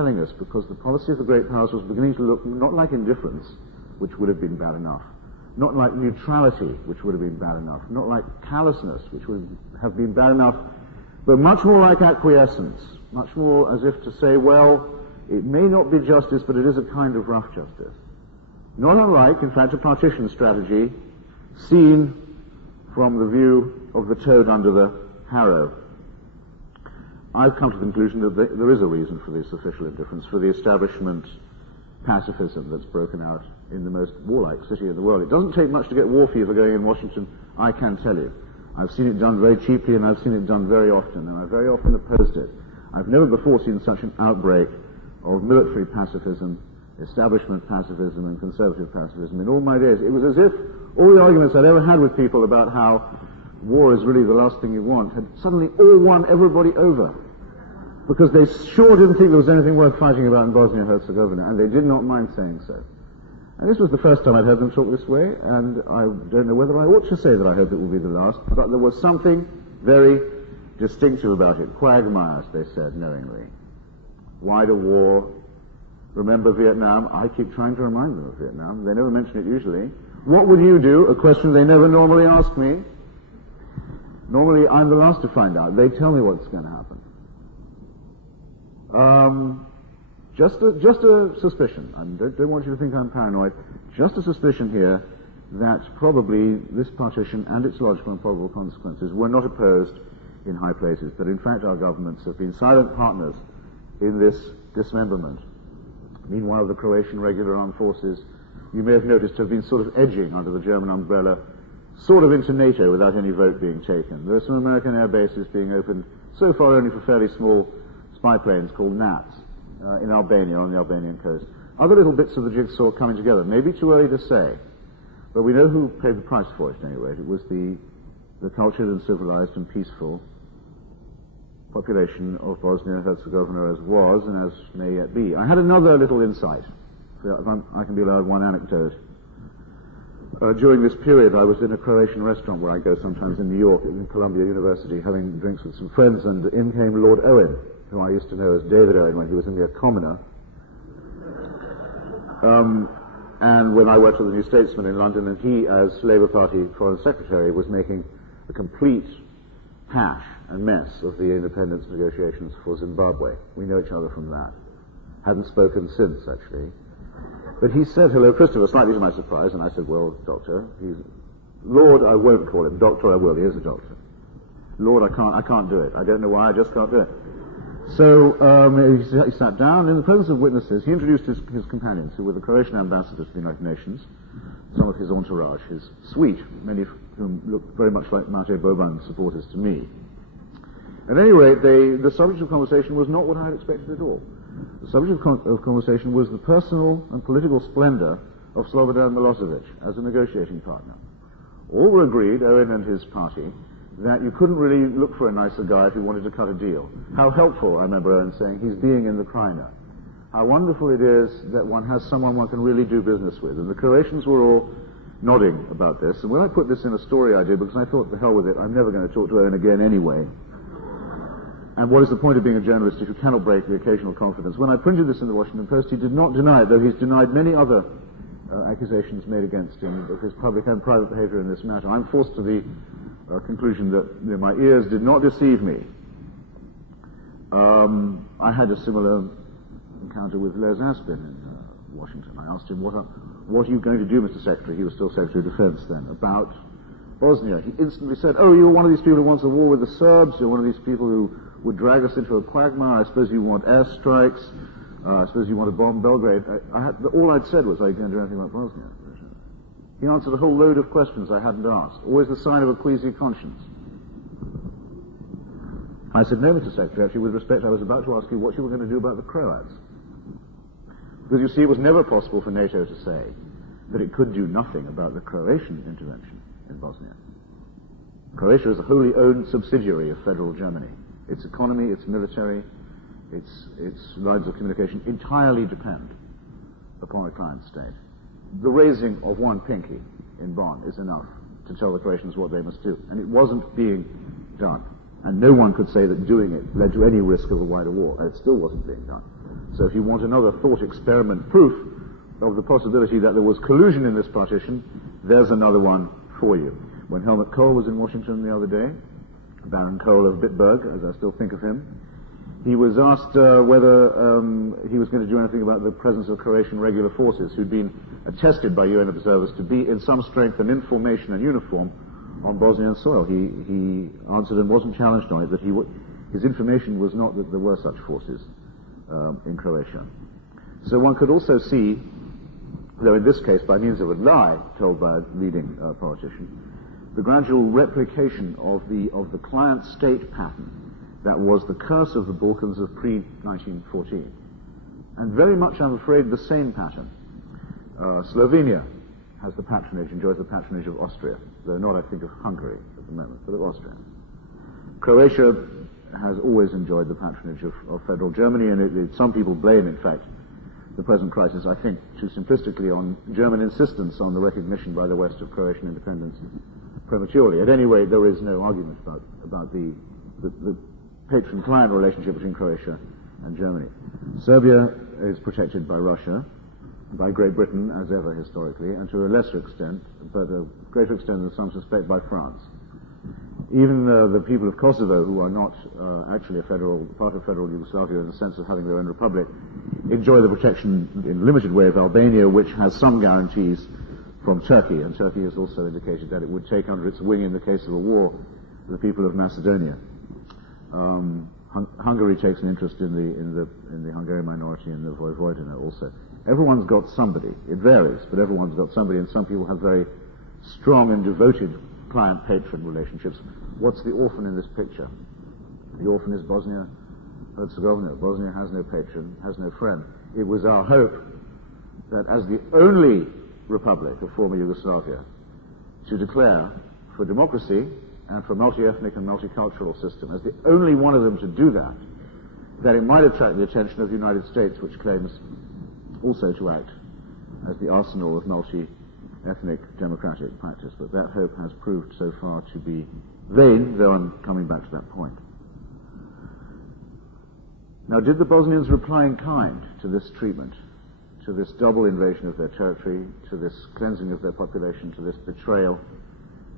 telling us, because the policy of the great powers was beginning to look not like indifference, which would have been bad enough, not like neutrality, which would have been bad enough, not like callousness, which would have been bad enough, but much more like acquiescence, much more as if to say, well, it may not be justice, but it is a kind of rough justice. Not unlike, in fact, a partition strategy seen from the view of the toad under the harrow. I've come to the conclusion that there is a reason for this official indifference, for the establishment pacifism that's broken out in the most warlike city in the world. It doesn't take much to get war fever going in Washington, I can tell you. I've seen it done very cheaply, and I've seen it done very often, and I very often opposed it. I've never before seen such an outbreak of military pacifism, establishment pacifism, and conservative pacifism in all my days. It was as if all the arguments I'd ever had with people about how war is really the last thing you want had suddenly all won everybody over, because they sure didn't think there was anything worth fighting about in Bosnia and Herzegovina, and they did not mind saying so. And this was the first time I'd heard them talk this way, and I don't know whether I ought to say that I hope it will be the last, but there was something very distinctive about it. Quagmires, they said knowingly. Wider war. Remember Vietnam? I keep trying to remind them of Vietnam. They never mention it usually. What would you do? A question they never normally ask me. Normally, I'm the last to find out. They tell me what's going to happen. Just a suspicion. I don't want you to think I'm paranoid. Just a suspicion here that probably this partition and its logical and probable consequences were not opposed in high places, that in fact our governments have been silent partners in this dismemberment. Meanwhile, the Croatian regular armed forces, you may have noticed, have been sort of edging under the German umbrella, sort of into NATO without any vote being taken. There are some American air bases being opened, so far only for fairly small spy planes called Nats, in Albania, on the Albanian coast. Other little bits of the jigsaw coming together. Maybe too early to say, but we know who paid the price for it at any rate. It was the cultured and civilized and peaceful population of Bosnia and Herzegovina, as was and as may yet be. I had another little insight, if I can be allowed one anecdote. During this period, I was in a Croatian restaurant where I go sometimes in New York, in Columbia University, having drinks with some friends, and in came Lord Owen, who I used to know as David Owen when he was a mere commoner. And when I worked for the New Statesman in London, and he, as Labour Party Foreign Secretary, was making a complete hash and mess of the independence negotiations for Zimbabwe. We know each other from that. Hadn't spoken since, actually. But he said, "Hello, Christopher," slightly to my surprise, and I said, "Well, Doctor, he's... Lord, I won't call him. Doctor, I will. He is a doctor. Lord, I can't do it. I don't know why, I just can't do it." So he sat down in the presence of witnesses. He introduced his companions, who were the Croatian ambassadors to the United Nations, some of his entourage, his suite, many of whom looked very much like Mate Boban supporters to me. At any rate, the subject of conversation was not what I had expected at all. The subject of conversation was the personal and political splendor of Slobodan Milosevic as a negotiating partner. All were agreed, Owen and his party, that you couldn't really look for a nicer guy if you wanted to cut a deal. How helpful, I remember Owen saying, he's being in the Krajina. How wonderful it is that one has someone one can really do business with. And the Croatians were all nodding about this. And when I put this in a story I did, because I thought, the hell with it, I'm never going to talk to Owen again anyway. And what is the point of being a journalist if you cannot break the occasional confidence? When I printed this in the Washington Post, he did not deny it, though he's denied many other accusations made against him of his public and private behavior in this matter. I'm forced to the conclusion that my ears did not deceive me. I had a similar encounter with Les Aspin in Washington. I asked him, what are you going to do, Mr. Secretary? He was still Secretary of Defense then, about Bosnia. He instantly said, "Oh, you're one of these people who wants a war with the Serbs. You're one of these people who would drag us into a quagmire. I suppose you want airstrikes. I suppose you want to bomb Belgrade." All I'd said was, "Are you going to do anything about Bosnia?" He answered a whole load of questions I hadn't asked, always the sign of a queasy conscience. I said, "No, Mr. Secretary, actually, with respect, I was about to ask you what you were going to do about the Croats." Because you see, it was never possible for NATO to say that it could do nothing about the Croatian intervention in Bosnia. Croatia is a wholly owned subsidiary of federal Germany. Its economy, its military, its lines of communication entirely depend upon a client state. The raising of one pinky in Bonn is enough to tell the Croatians what they must do. And it wasn't being done. And no one could say that doing it led to any risk of a wider war. And it still wasn't being done. So if you want another thought experiment proof of the possibility that there was collusion in this partition, there's another one for you. When Helmut Kohl was in Washington the other day, Baron Kohl of Bitburg, as I still think of him, he was asked whether he was going to do anything about the presence of Croatian regular forces who'd been attested by UN observers to be in some strength and in formation and uniform on Bosnian soil. He answered and wasn't challenged on it, that his information was not that there were such forces in Croatia. So one could also see, though in this case by means of a lie told by a leading politician, the gradual replication of the client state pattern that was the curse of the Balkans of pre-1914. And very much, I'm afraid, the same pattern. Slovenia has the patronage, enjoys the patronage of Austria, though not, I think, of Hungary at the moment, but of Austria. Croatia has always enjoyed the patronage of federal Germany, and some people blame, in fact, the present crisis, I think, too simplistically, on German insistence on the recognition by the West of Croatian independence prematurely. At any rate, there is no argument about the patron-client relationship between Croatia and Germany. Serbia is protected by Russia, by Great Britain, as ever historically, and to a lesser extent, but a greater extent than some suspect, by France. Even the people of Kosovo, who are not actually a part of federal Yugoslavia in the sense of having their own republic, enjoy the protection in a limited way of Albania, which has some guarantees from Turkey, and Turkey has also indicated that it would take under its wing, in the case of a war, the people of Macedonia. Hungary takes an interest in the Hungarian minority in the Vojvodina also. Everyone's got somebody. It varies, but everyone's got somebody, and some people have very strong and devoted client-patron relationships. What's the orphan in this picture? The orphan is Bosnia-Herzegovina. Bosnia has no patron, has no friend. It was our hope that as the only republic of former Yugoslavia to declare for democracy and for a multi-ethnic and multicultural system, as the only one of them to do that, that it might attract the attention of the United States, which claims also to act as the arsenal of multi-ethnic democratic practice. But that hope has proved so far to be vain, though I'm coming back to that point. Now, did the Bosnians reply in kind to this treatment, to this double invasion of their territory, to this cleansing of their population, to this betrayal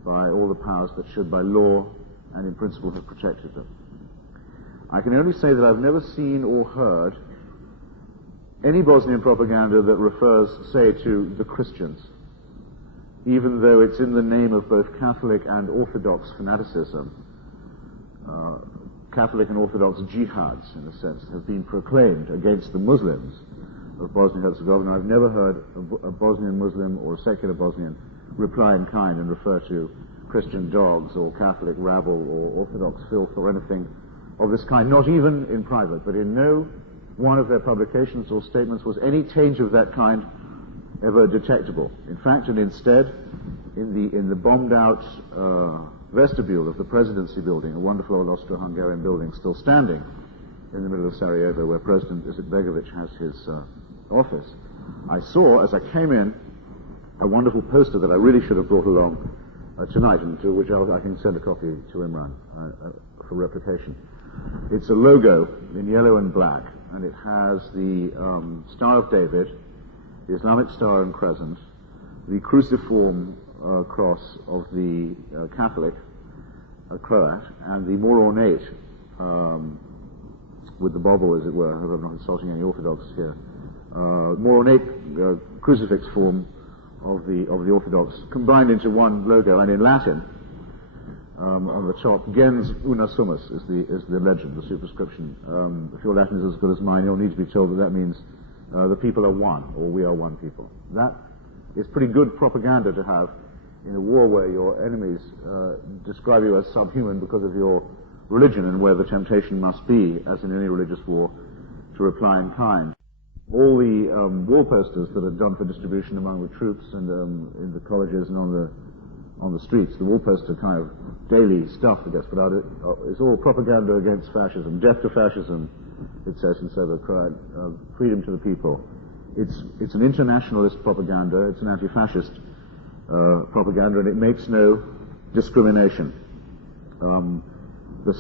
by all the powers that should by law and in principle have protected them? I can only say that I've never seen or heard any Bosnian propaganda that refers, say, to the Christians, even though it's in the name of both Catholic and Orthodox fanaticism. Catholic and Orthodox jihads, in a sense, have been proclaimed against the Muslims of Bosnia-Herzegovina. I've never heard a Bosnian Muslim or a secular Bosnian reply in kind and refer to Christian dogs or Catholic rabble or Orthodox filth or anything of this kind, not even in private, but in no one of their publications or statements was any taint of that kind ever detectable. In fact, and instead, in the bombed-out vestibule of the Presidency building, a wonderful old Austro-Hungarian building still standing in the middle of Sarajevo, where President Izetbegovic has his office, I saw, as I came in, a wonderful poster that I really should have brought along tonight, and to which I can send a copy to Imran for replication. It's a logo in yellow and black, and it has the Star of David, the Islamic Star and Crescent, the cruciform cross of the Catholic Croat, and the more ornate, with the bauble, as it were, I hope I'm not insulting any Orthodox here, more ornate crucifix form of the Orthodox, combined into one logo, and in Latin, on the top, gens una sumus is the legend, the superscription. If your Latin is as good as mine, you'll need to be told that means the people are one, or we are one people. That is pretty good propaganda to have in a war where your enemies describe you as subhuman because of your religion, and where the temptation must be, as in any religious war, to reply in kind. All the wall posters that are done for distribution among the troops and in the colleges and on the streets, the wall poster kind of daily stuff that gets put out, it's all propaganda against fascism. Death to fascism, it says in Srebrenica, freedom to the people. It's an internationalist propaganda, it's an anti-fascist propaganda, and it makes no discrimination.